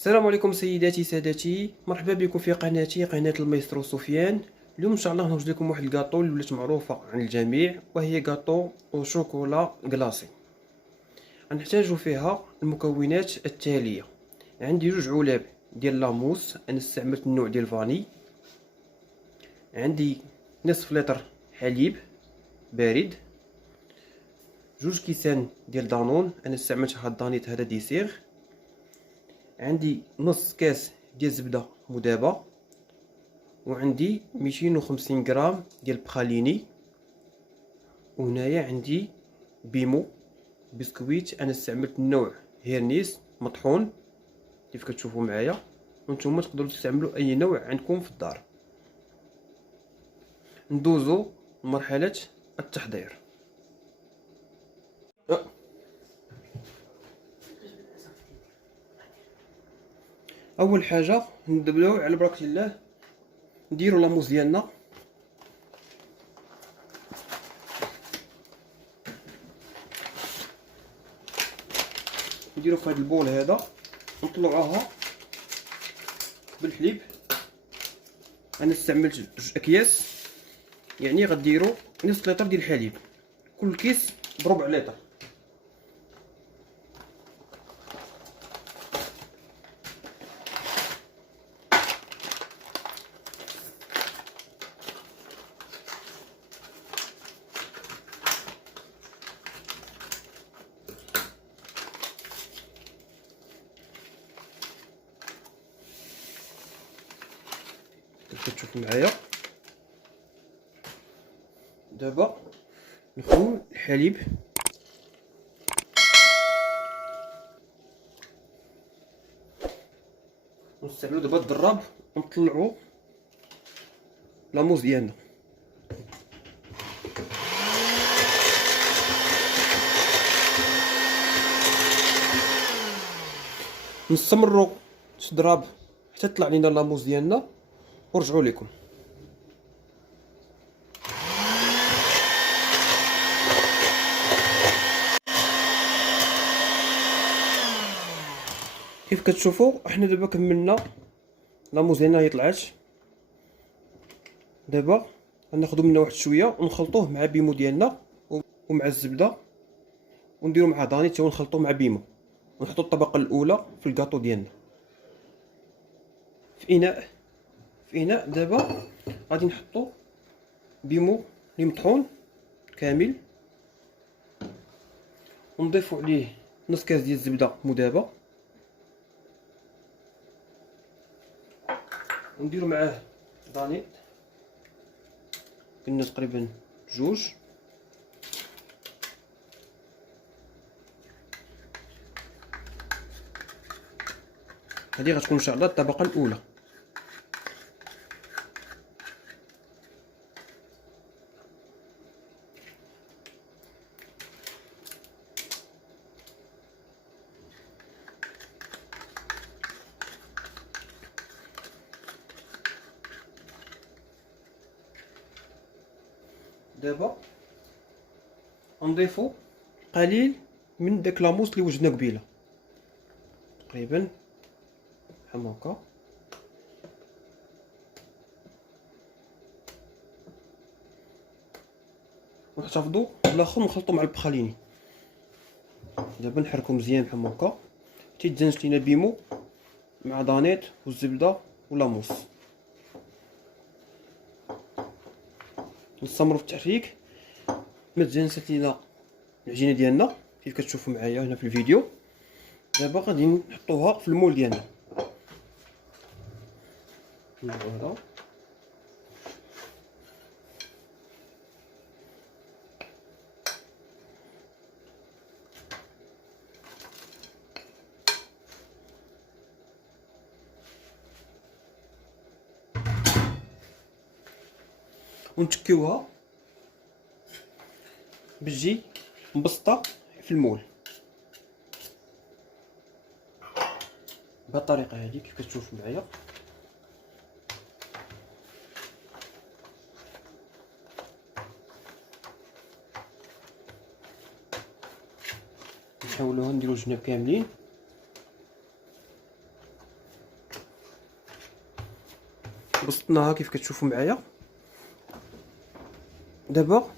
السلام عليكم سيداتي سادتي، مرحبا بكم في قناتي قناة المايسترو سفيان. اليوم ان شاء الله نوجد لكم واحد الكاطو اللي ولات معروفة عن الجميع، وهي كاطو او شوكولا كلاصي. غنحتاجو فيها المكونات التالية. عندي 2 علب ديال لاموس، انا استعملت النوع ديال فاني. عندي نصف لتر حليب بارد، 2 كيسان ديال دانون، انا استعملت هاد الدانيت هذا ديسير. عندي نص كاس ديال زبده مذابه، وعندي 250 غرام ديال بخاليني، وهنايا عندي بيمو بسكويت، انا استعملت النوع هيرنيس مطحون كيف كتشوفوا معايا، وانتم تقدروا تستعملوا اي نوع عندكم في الدار. ندوزو لمرحله التحضير. اول حاجه نبداو على بركه الله، نديرو لاموس ديالنا. نديرو في هذا البول هذا، نطلعوها بالحليب. انا استعملت 2 اكياس، يعني غديروا نصف لتر ديال الحليب، كل كيس بربع لتر. كيف كتشوفوا معايا دابا نخوي الحليب، ونستعملو دابا الضراب ونطلعو لاموس ديالنا. نستمروا تضرب حتى تطلع لينا لاموس ديالنا، ونرجعوا لكم. كيف كتشوفوا احنا دابا كملنا لاموس ديالنا، هي طلعت. دابا غناخذوا منها واحد شويه ونخلطوه مع بيمو ديالنا ومع الزبده، ونديرو مع داني حتى ونخلطوه مع بيمو، ونحطوا الطبقه الاولى في الكاطو ديالنا في اناء. دابا غادي نحطوا بيمو اللي مطحون كامل، ونضيفوا عليه نص كاس ديال الزبده مذابه، ونديروا معاه دانيت، قلنا تقريبا 2. هذه غتكون ان شاء الله الطبقه الاولى. دابا نضيفو قليل من داك لاموس اللي وجدنا قبيله، تقريبا بحال هكا. ونحتفظوا بالاخر نخلطوا مع البخاليني. دابا نحركو مزيان بحال هكا حتى يتزنج لينا بيمو مع دانيت والزبده ولاموس. نستمروا في التحريك ما تزنسات لينا العجينه ديالنا كيف كتشوفوا معايا هنا في الفيديو. دابا غادي نحطوها في المول ديالنا. هذا ونتكيوها بتجي مبسطه في المول بهذه الطريقه هذه كيف كتشوفوا معايا. نحاولوها نديرو الجناب كاملين. بسطناها كيف كتشوفوا معايا. دابا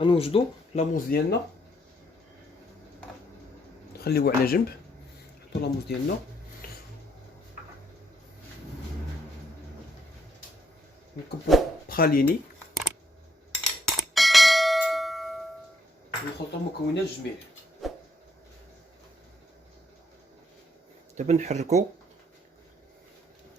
غنوجدوا لاموس ديالنا، نخليوه على جنب. نحطوا لاموس ديالنا، نكبوا بخاليني، ونخلطوا المكونات جميع. دابا نحركوا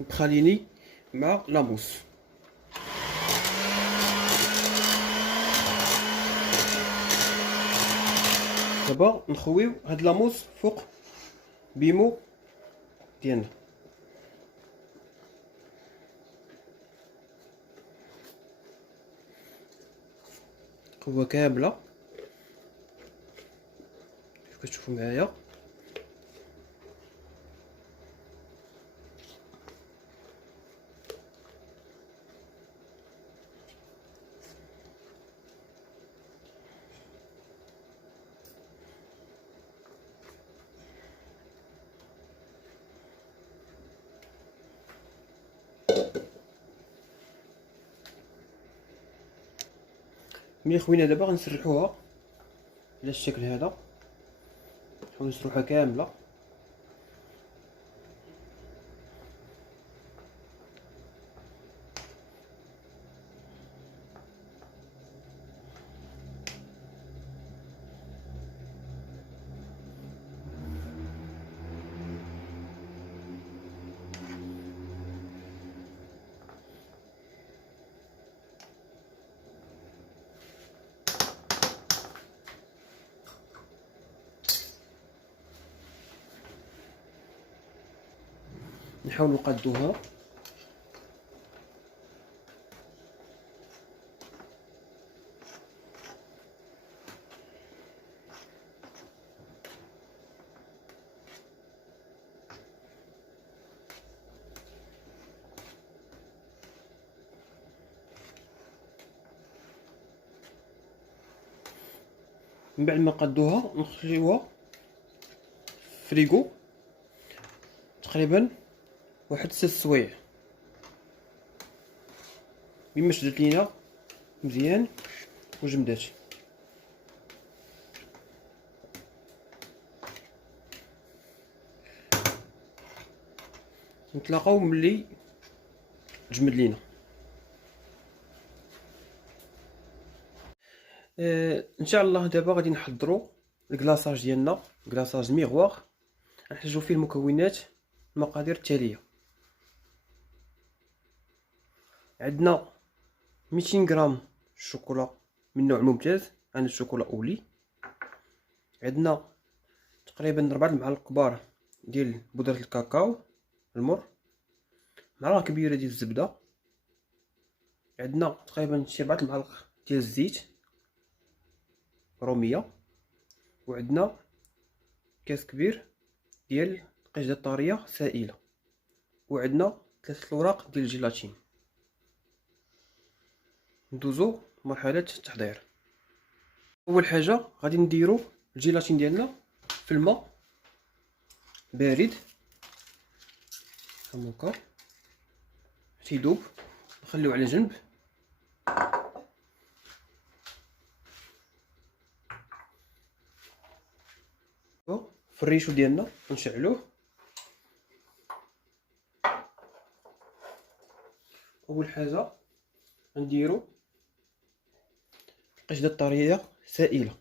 بخاليني مع لاموس. دابا نخويو هاد لاموس فوق بيمو ديالنا. قوة كاملة كيف كتشوفوا معايا. ملي خوينا دابا غنسرحوها على الشكل هذا، نحاول نسرحوها كامله. نحاول نقادوها. من بعد ما نقادوها نخليوها فريغو تقريبا واحد 6 سوايع، بما شدت لينا مزيان وجمدات. نتلاقاو ملي تجمد لينا. ان شاء الله دابا غادي نحضروا الكلاصاج ديالنا، كلاصاج ميغوار. نحتاجو فيه المكونات المقادير التاليه. عندنا 200 غرام شوكولا من نوع ممتاز، انا الشوكولا اولي. عندنا تقريبا 4 معالق كبار ديال بودره الكاكاو المر، معلقه كبيره ديال الزبده. عندنا تقريبا شي 4 معالق ديال الزيت روميه. وعندنا كاس كبير ديال القشده الطاريه سائله. وعندنا 3 اوراق ديال الجيلاتين. ندوزو مرحله التحضير. اول حاجه غادي نديرو الجيلاتين ديالنا في الماء بارد بحال هكا حتى يذوب، نخليوه على جنب. في الريشو ديالنا نشعلوه. اول حاجه نديرو القشده الطريه سائله،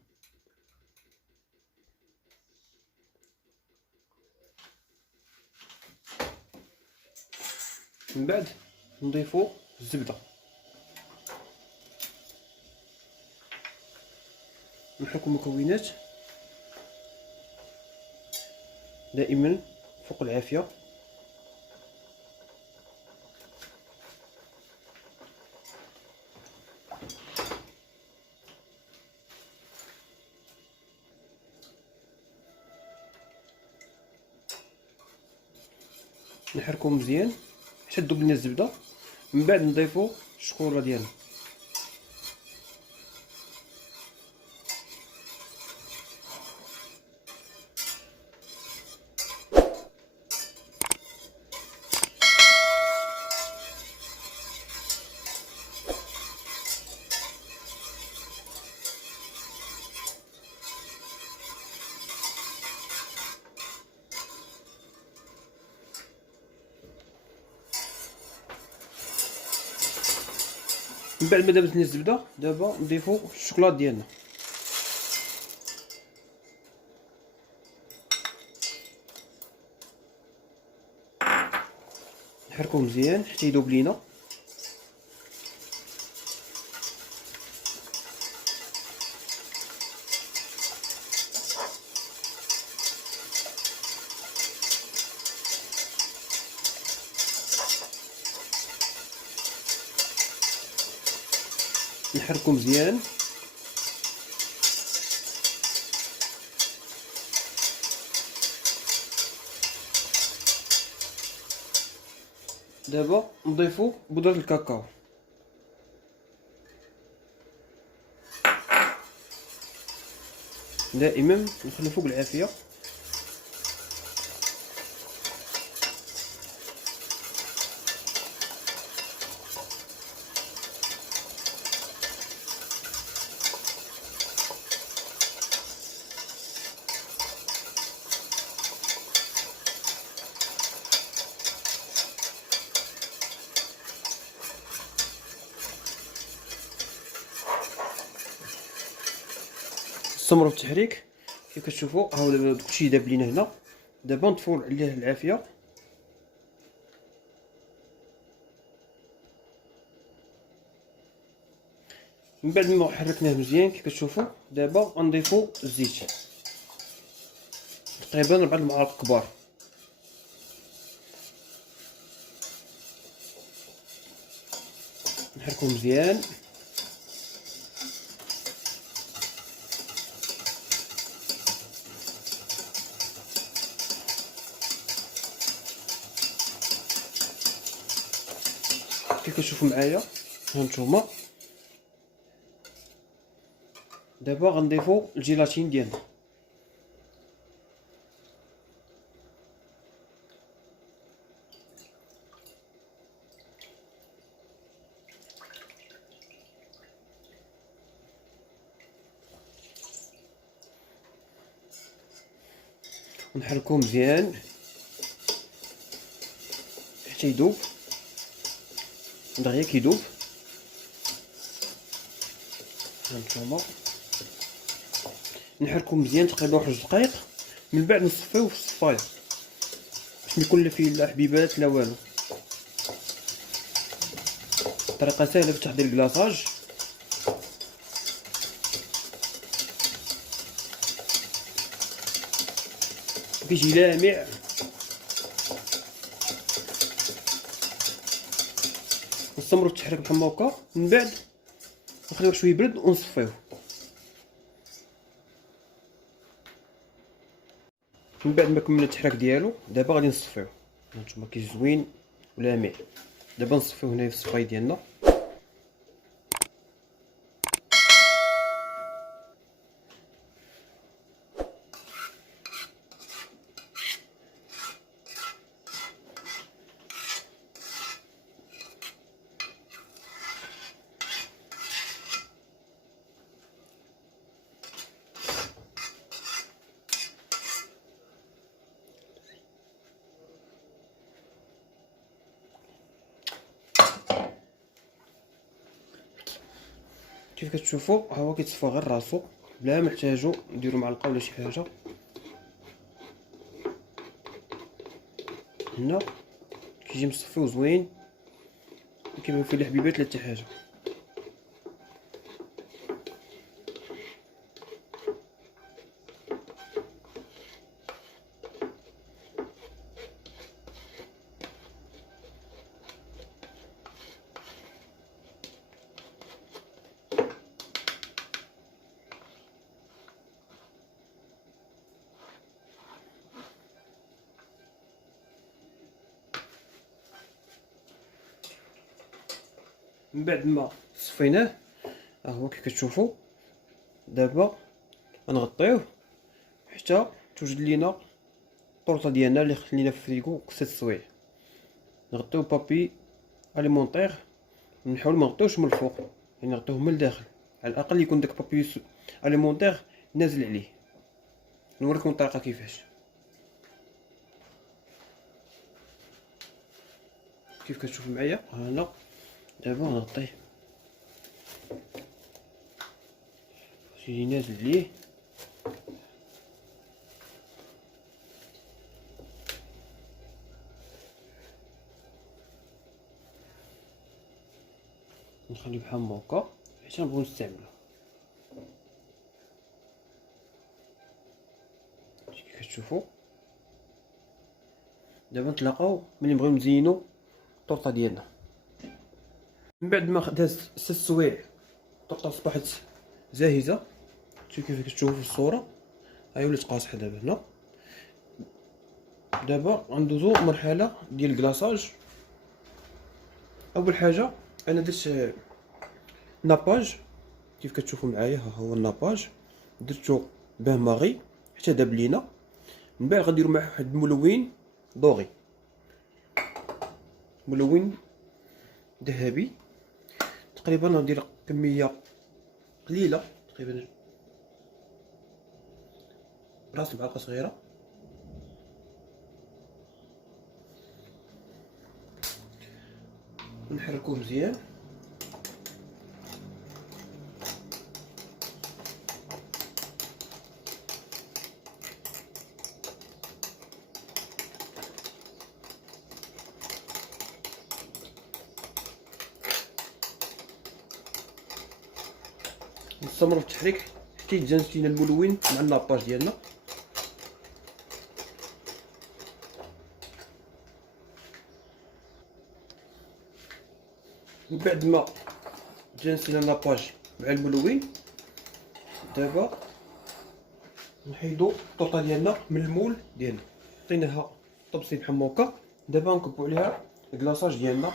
من بعد نضيفو الزبده، نحركو المكونات دائما فوق العافيه. نحركو مزيان حتى تذوب لنا الزبده، من بعد نضيفو الشكوره ديالنا. من بعد ما دابزني الزبده دابا نضيفو الشوكولات ديالنا. نحركوه مزيان حتى يذوب لينا. نحركو مزيان. دابا نضيفو بودرة الكاكاو. دائما نخلو فوق العافية. نستمروا في التحريك. كيف كتشوفوا ها هو دابا داكشي داب لينا هنا. دابا نطفوا عليه العافيه. من بعد ما حركناه مزيان كيف كتشوفوا دابا غنضيفوا الزيت تقريبا 4 المعالق كبار. نحركوه مزيان. كيف كتشوفوا معايا هانتوما دابا غنضيفوا الجيلاتين ديالنا. ونحركوه مزيان حتى يذوب. دغيا كيذوب هانتوما. نحركوه مزيان تقريبا واحد 2 دقائق. من بعد نصفيوه في الصفايه باش ما يكون لا فيه لا حبيبات لا والو. طريقه سهله في تحضير الكلاصاج. كيجي لامع. نستمروا في التحريك بحال هكا. من بعد نخليوه شويه يبرد ونصفيوه. من بعد ما كملنا التحريك ديالو دابا غادي نصفيوه. هانتوما كيجي زوين ولامع. دابا نصفيوه هنايا في الصفاي ديالنا. كيف كتشوفوا ها هو كيتصفى غير راسو بلا ما نحتاجو نديرو معلقه ولا شي حاجه. هنا كيجي مصفي وزوين وكيبان فيه لا حبيبات لا حتى حاجه. من بعد ما صفيناه ها هو كيف كتشوفوا دابا غنغطيوه حتى توجد لينا الطورطه ديالنا اللي خلينا في الفريغو 6 سوايع. نغطيو بابي اليمونطير. نحاول ما نغطيوش من الفوق يعني نغطيوه من الداخل على الاقل يكون داك بابي اليمونطير نازل عليه. نوريكم الطريقه كيفاش. كيف كتشوفوا معايا هنا دابا نغطيه نجي نازل ليه نخليه بحال هكا حيت نبغيو نستعملو. كيف كتشوفوا دابا نتلاقاو ملي نبغيو نزينو الطورطه ديالنا. من بعد ما داز 6 سوايع الطورطه اصبحت جاهزه. شوف كيف كتشوفوا في الصوره، هاهي ولات قاصحه دابا هنا. دابا غندوزو مرحله ديال الكلاصاج. اول حاجه انا درت ناباج كيف كتشوفوا معايا، ها هو الناباج درتو بان ماغي حتى داب لينا. من بعد غنديرو معاه واحد الملون دوغي، ملون ذهبي. تقريبا غندير كميه قليله، تقريبا راس معلقه صغيره. نحركوه مزيان. نستمروا في التحريك حتى يتجانس لينا الملون مع الناباج ديالنا. من بعد ما تجانس لينا الناباج مع الملون، دابا نحيدو الطوطه ديالنا من المول ديالنا. عطيناها طبسي بحال هكا. دابا نكبو عليها الكلاصاج ديالنا.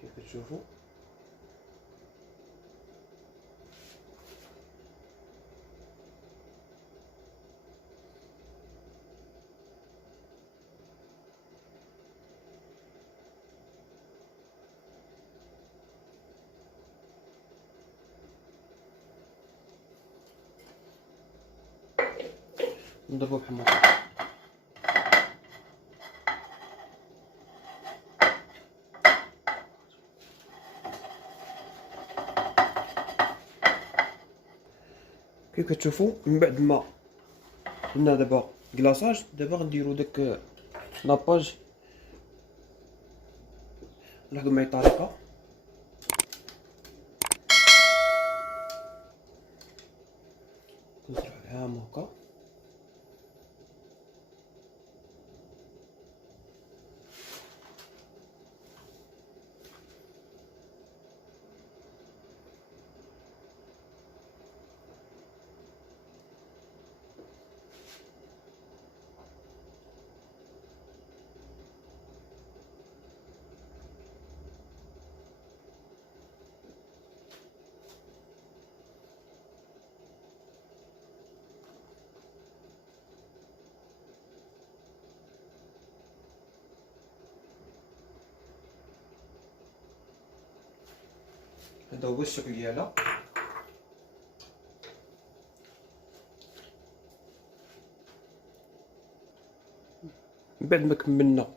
كيف كتشوفوا نضربو بحال هكا. كيف كتشوفوا من بعد ما درنا دابا كلاصاج، دابا غنديرو داك لاباج. لاحظوا معايا الطريقه. نزرعوها هكا. هذا هو الشكل ديالها. من بعد ما كملنا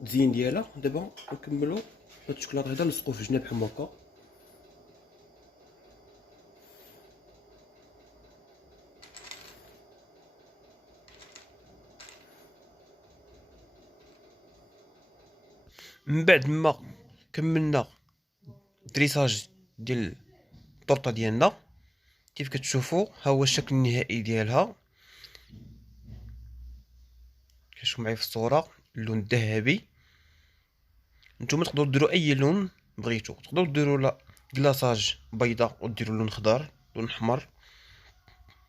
التزيين ديالها، دابا نكملو هاد الشكلاط هذا نلصقوه في الجناب بحال هكا. من بعد ما كملنا الدريساج ديال الطورطه ديالنا، كيف كتشوفوا ها هو الشكل النهائي ديالها. كتشوفوا معايا في الصوره اللون الذهبي. نتوما تقدروا ديروا اي لون بغيتو، تقدروا ديروا لا كلاصاج بيضاء وديروا لون خضر، لون احمر،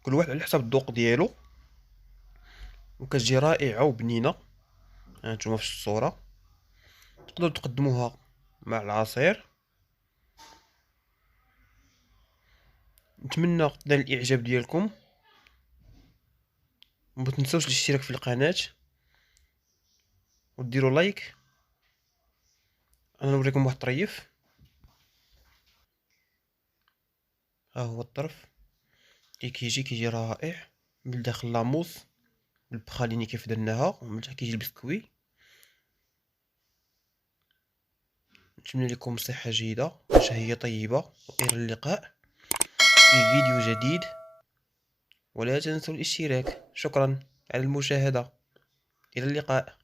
كل واحد على حسب الذوق ديالو، وكتجي رائعه وبنينه. هانتوما في الصوره تقدروا تقدموها مع العصير. نتمنى نال الاعجاب ديالكم، وما تنسوش الاشتراك في القناه وديروا لايك. انا نوريكم واحد الطريف. ها هو الطرف كيجي رائع من داخل لاموس بالبخاليني كيف درناها، ومن تحت كيجي البسكوي. نتمنى لكم صحة جيدة وشهية طيبة، وإلى اللقاء في فيديو جديد، ولا تنسوا الاشتراك. شكرا على المشاهدة، إلى اللقاء.